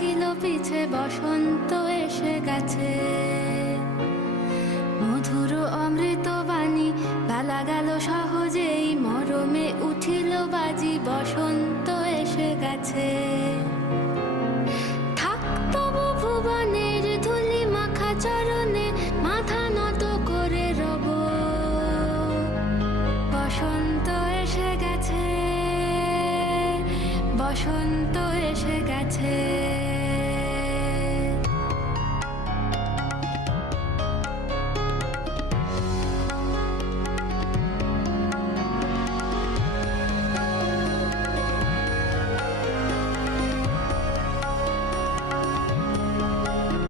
থাকিল পিছে বসন্ত এসে গেছে। মধুর অমৃত বাণী বেলা গেল সহজেই, মরমে উঠিল বাজি বসন্ত এসে গেছে। থাক তবু ভুবনের ধুলি মাখা চরণে, মাথা নত করে রব। বসন্ত এসে গেছে, বসন্ত এসে গেছে।